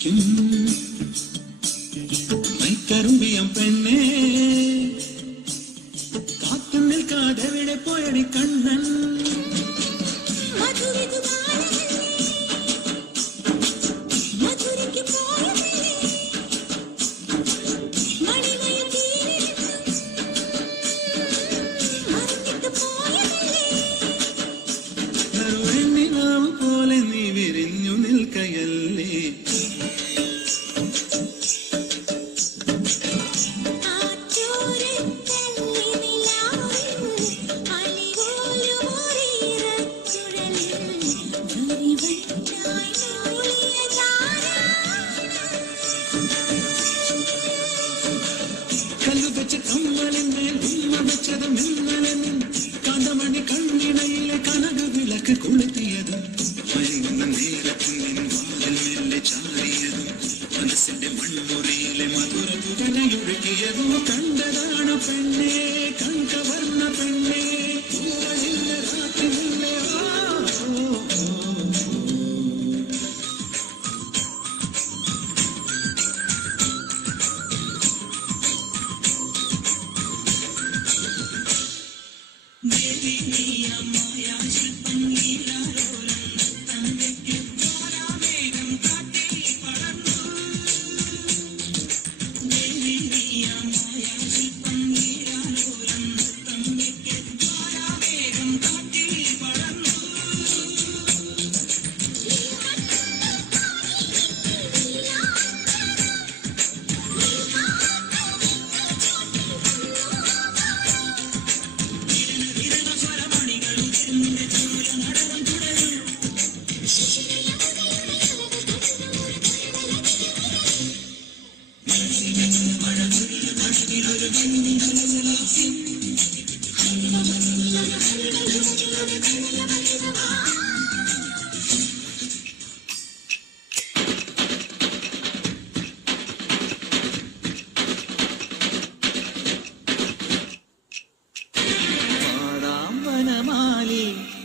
ചിരിക്കും മൈക്കരുമ്പിയം പെണ്ണേ കാത്തു നിൽക്കാതെ എവിടെ പോയടി കണ്ണൻ പോലെ നീ വിരിഞ്ഞു നിൽക്കയല്ലേ കല്ലു വെച്ച് കമ്മലിന്മേൽ ഉമ്മ വെച്ചത് മിന്നലെ നിൻ കാന്തമണി കണ്ണിണയിലെ കനക വിളക്ക് കൊളുത്തിയത് മരിയുന്ന നേരത്തിൽ നിൻ വാതിൽ മെല്ലെ ചാരിയതും മനസ്സിന്റെ മൺമുറിയിലെ മധുര കുകലയൊഴുകിയതും കണ്ടതാണ് പെണ്ണേ കൺകവർണ്ണ പെണ്ണേ പൂവലില്ല രാത്രിയില്ല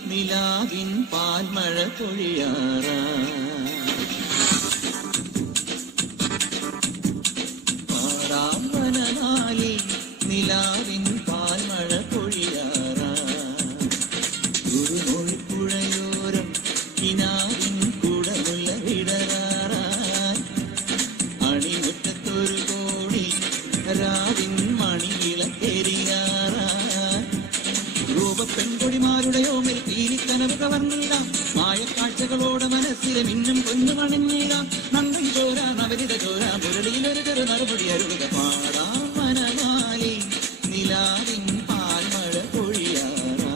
നിലാവിൻ പാൽമഴ പൊഴിയാറാ പാടാമ്പനാലി നിലാവിൻ പാൽമഴ പൊഴിയാറാ കുറുമൊഴിപ്പുഴയോരം കിനാവിൻ കുടമുള്ള വിടരാറാൻ അണിമുറ്റത്തൊരു കോടി രാവിൻ മണിയിളത്തെരിയാറാൻ രൂപപ്പെൺകൊടിമാരുടെയോ കനവ് കവർന്നിടാം മായക്കാഴ്ചകളോടെ മനസ്സിലെ മിന്നും കൊന്നു മണിഞ്ഞിടാം നന്ദൻ ചോര നവരിത ചോര മുരളിയിലൊരു ചെറു നറുപടി അരുളുക പാടാം വനമാലി നിലാവിൻ പാൽമഴ പൊഴിയാറായി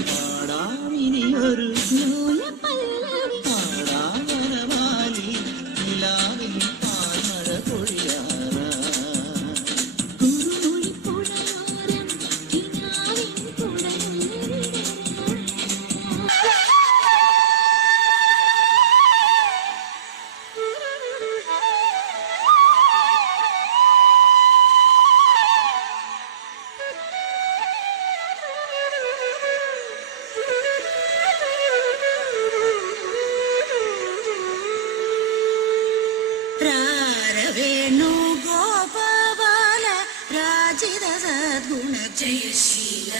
പാടാമിനിയൊരു പാടാവനമാലി നിലാവിൻ പാൽമഴ പൊഴിയാറാ വേണുഗോപാല രാജിത സദ്ഗുണ ജയശീല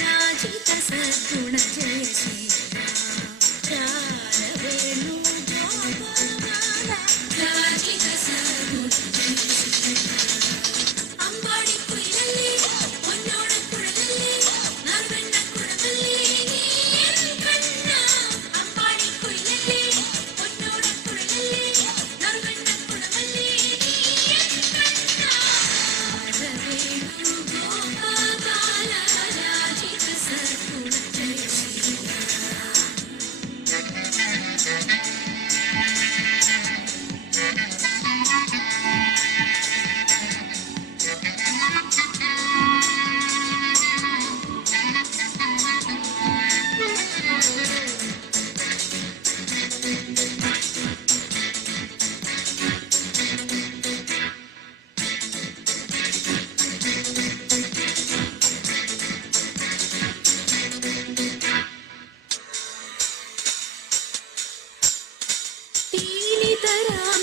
രാജിത സദ്ഗുണ ജയശീല വേണുഗോപാല രാജിത സദ്ഗുണ ജയശീല കണ്ണ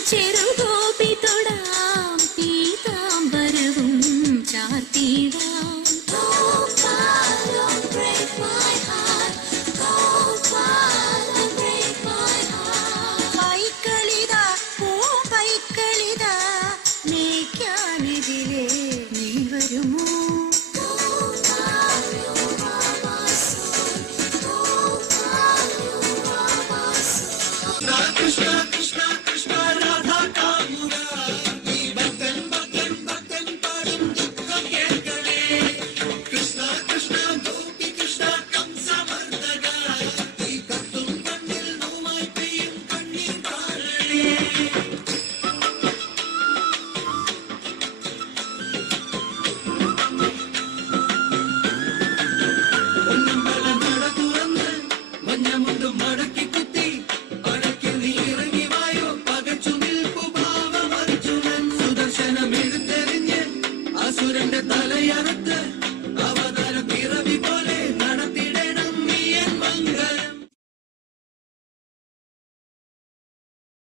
ചെറു